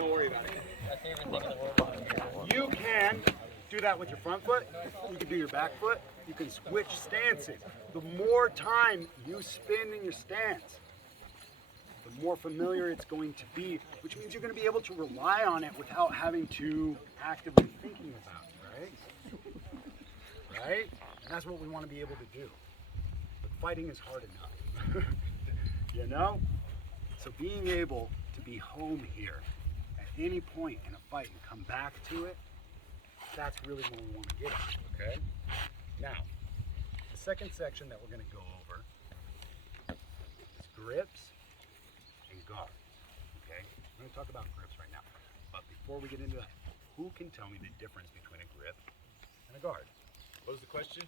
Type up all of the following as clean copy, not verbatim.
Don't worry about it. You can do that with your front foot. You can do your back foot. You can switch stances. The more time you spend in your stance, the more familiar it's going to be, which means you're going to be able to rely on it without having to actively thinking about it, right? Right? And that's what we want to be able to do. But fighting is hard enough, you know? So being able to be home here at any point in a fight and come back to it, that's really what we want to get at, okay? Now, the second section that we're going to go over is grips and guards, okay? We're going to talk about grips right now. But before we get into that, who can tell me the difference between a grip and a guard? What was the question?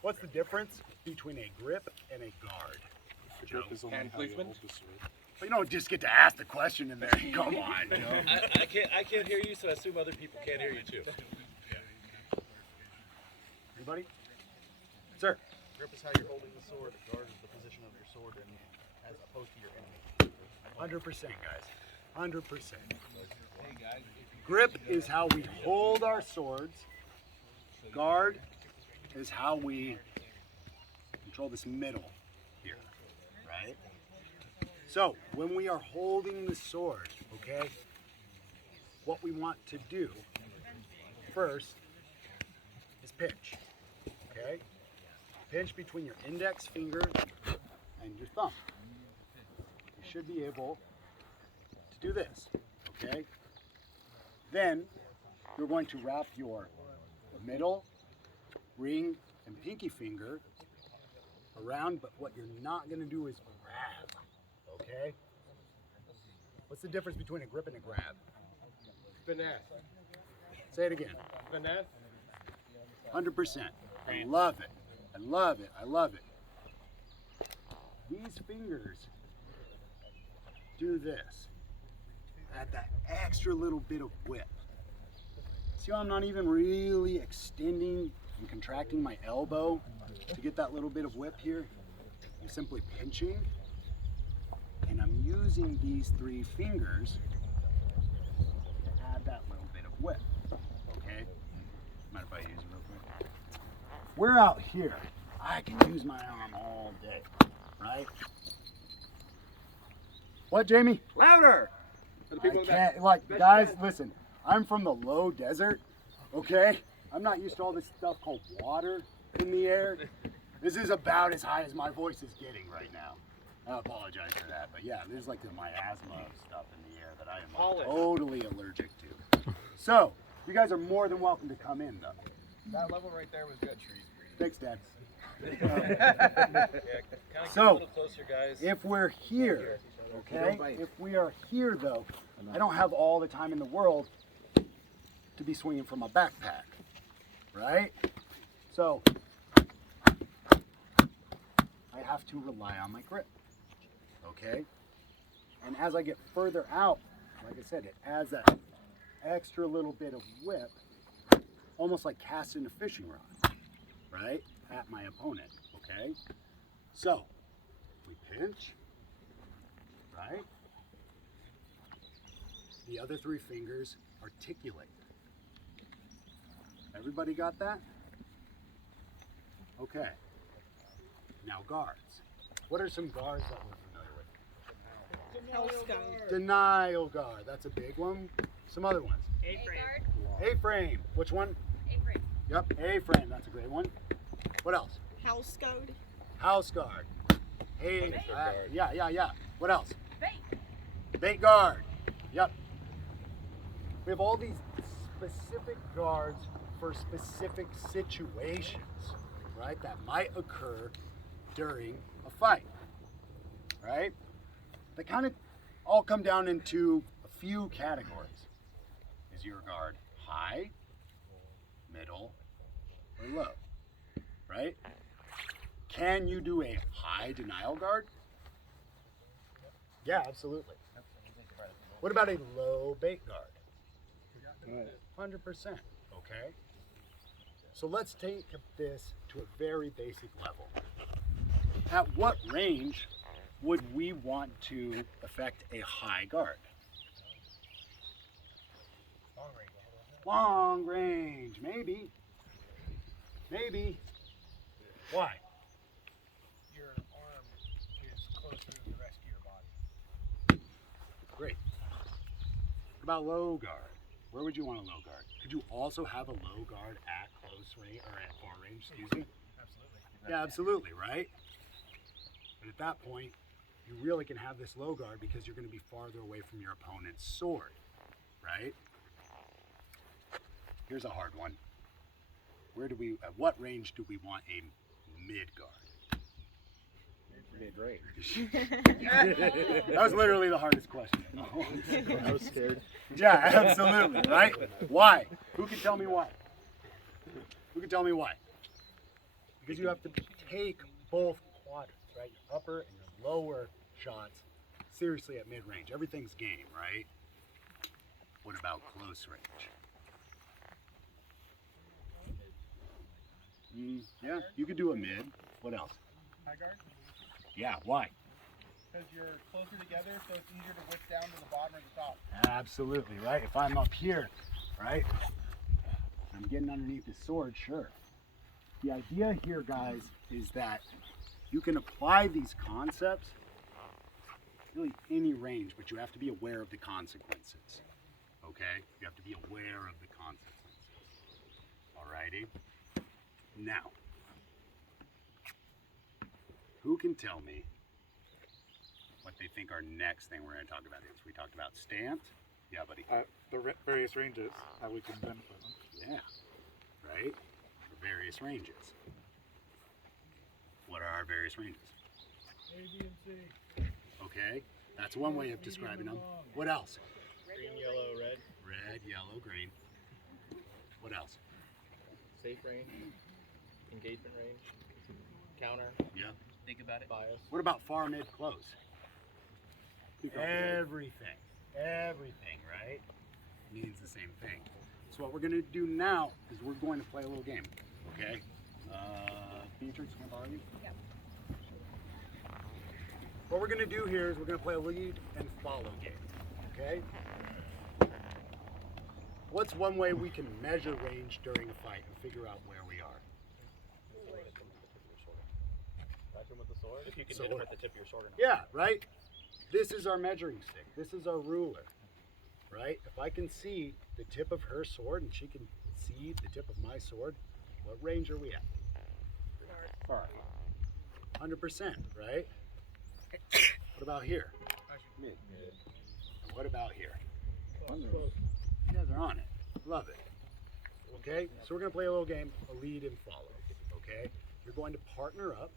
What's the difference between a grip and a guard? The grip is only how you hold the sword. But you don't just get to ask the question and then come on, Joe. I can't hear you, so I assume other people can't hear you too. Anybody? Sir? Grip is how you're holding the sword. A guard is the position of your sword and as opposed to your enemy. 100%, guys. 100%. Grip is how we hold our swords. Guard is how we control this middle here, right? So, when we are holding the sword, okay, what we want to do first is pinch, okay? Pinch between your index finger and your thumb. You should be able to do this, okay? Then, you're going to wrap your middle, ring, and pinky finger around, but what you're not going to do is grab, okay? What's the difference between a grip and a grab? Finesse. Say it again. Finesse. 100%. I love it. I love it. I love it. These fingers do this. Add that extra little bit of whip. See how I'm not even really extending and contracting my elbow to get that little bit of whip here? I'm simply pinching, and I'm using these three fingers to add that little bit of whip, okay? Mind if I use it real quick? We're out here. I can use my arm all day, right? What, Jamie? Louder! I can't, like, guys, listen, I'm from the low desert, okay? I'm not used to all this stuff called water in the air. This is about as high as my voice is getting right now. I apologize for that, but yeah, there's like the miasma stuff in the air that I am like, totally allergic to. So, you guys are more than welcome to come in, though. That level right there was good trees. Thanks, Dad. So, if we're here, okay, if we are here though, I don't have all the time in the world to be swinging from a backpack, right? So, I have to rely on my grip, okay? And as I get further out, like I said, it adds that extra little bit of whip, almost like casting a fishing rod, right, at my opponent, okay? So, we pinch, right? The other three fingers articulate. Everybody got that? Okay. Now guards. What are some guards that we're familiar with? Denial guard. That's a big one. Some other ones. A-frame. A-frame. Which one? A-frame. Yep, A-frame. That's a great one. What else? House guard. House guard. Hey, yeah. What else? Bait. Bait guard. Yep. We have all these specific guards for specific situations, right, that might occur during a fight, right? They kind of all come down into a few categories. Is your guard high, middle, or low, right? Can you do a high denial guard? Yeah, absolutely. What about a low bait guard? 100%, okay? So let's take this to a very basic level. At what range would we want to affect a high guard? Long range, maybe. Maybe. Why? Your arm is closer to the rest of your body. Great. What about low guard? Where would you want a low guard? Could you also have a low guard at close range or at far range? Excuse me. Absolutely. Yeah, absolutely, right? But at that point, you really can have this low guard because you're going to be farther away from your opponent's sword, right? Here's a hard one. At what range do we want a mid guard? Mid-range. That was literally the hardest question. I was scared. Yeah, absolutely, right? Why? Who can tell me why? Who can tell me why? Because you have to take both quadrants, right? Your upper and your lower shots seriously at mid-range. Everything's game, right? What about close range? Yeah, you could do a mid. What else? High guard? Yeah, why? Because you're closer together, so it's easier to whip down to the bottom or the top. Absolutely, right? If I'm up here, right? I'm getting underneath the sword, sure. The idea here, guys, is that you can apply these concepts really any range, but you have to be aware of the consequences. Okay? You have to be aware of the consequences. Alrighty? Now, who can tell me what they think our next thing we're going to talk about is? We talked about stance. Yeah, buddy. The various ranges, how we can benefit them. Yeah. Right? The various ranges. What are our various ranges? A, B, and C. Okay, that's one way of describing them. What else? Green, yellow, red. Red, yellow, green. What else? Safe range, engagement range, counter, Yeah. think about it, bias. What about far, mid, close? Everything. Everything, right? Means the same thing. So what we're going to do now is we're going to play a little game. Okay? Beatrice, can I borrow you? Yep. What we're going to do here is we're going to play a lead and follow game. Okay? What's one way we can measure range during a fight and figure out where we are? Touch him with the sword. If you can So hit him what? at the tip of your sword or not. Yeah, right? This is our measuring stick. This is our ruler, right? If I can see the tip of her sword and she can see the tip of my sword, what range are we at? Far. 100%, right? What about here? Mid. And what about here? You guys are on it. Love it. Okay, so we're going to play a little game, a lead and follow. Okay, you're going to partner up,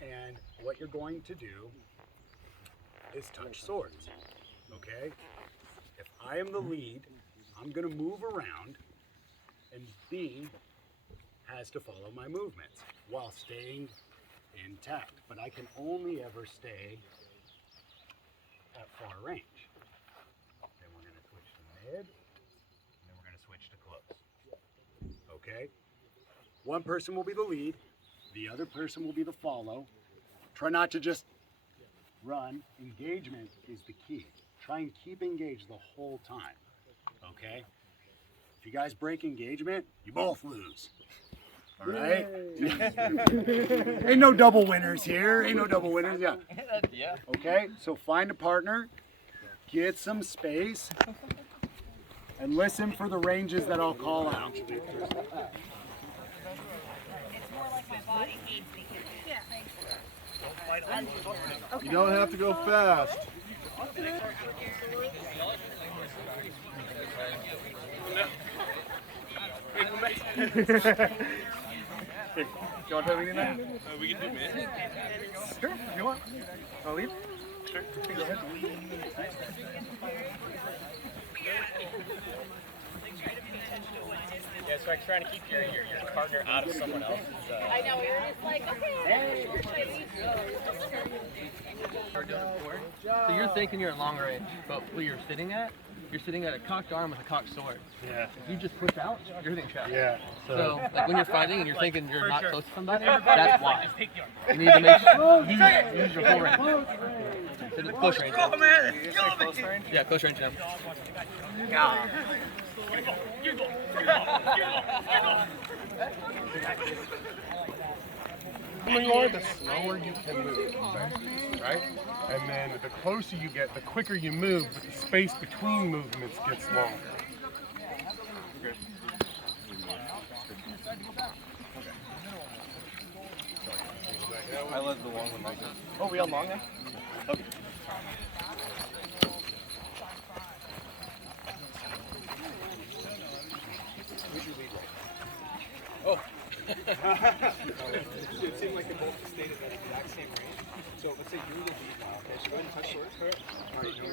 and what you're going to do is touch swords. Okay, if I am the lead, I'm going to move around, and B has to follow my movements while staying intact. But I can only ever stay at far range. Then we're going to switch to mid, and then we're going to switch to close. Okay? One person will be the lead, the other person will be the follow. Try not to just run. Engagement is the key. Try and keep engaged the whole time. Okay? If you guys break engagement, you both lose. All right? Ain't no double winners here. Ain't no double winners. Yeah. Yeah. Okay? So find a partner, get some space, and listen for the ranges that I'll call out. It's more like my body hates me. Yeah. You don't have to go fast. You want to play with me now? We can do mid. Sure, you want? I'll leave? Sure. Go ahead. Yeah, so I'm trying to keep your partner out of someone else's. I know, we were just like, okay. So you're thinking you're at long range, but where you're sitting at, you're sitting at a cocked arm with a cocked sword. Yeah. If you just push out, you're hitting chest. Yeah. So, like when you're fighting and you're thinking you're not close to somebody, that's why. You need to make sure use your full range. Close range. Oh man, it's killing me. Close range? Yeah, close range now. More, the slower you can move, right? And then the closer you get, the quicker you move, but the space between movements gets longer. I led the long one like this. Oh, we on long then? Okay. Oh. It seemed like they both stayed at that exact same range. So let's say you're the lead now. Okay, so go ahead and touch swords. All right.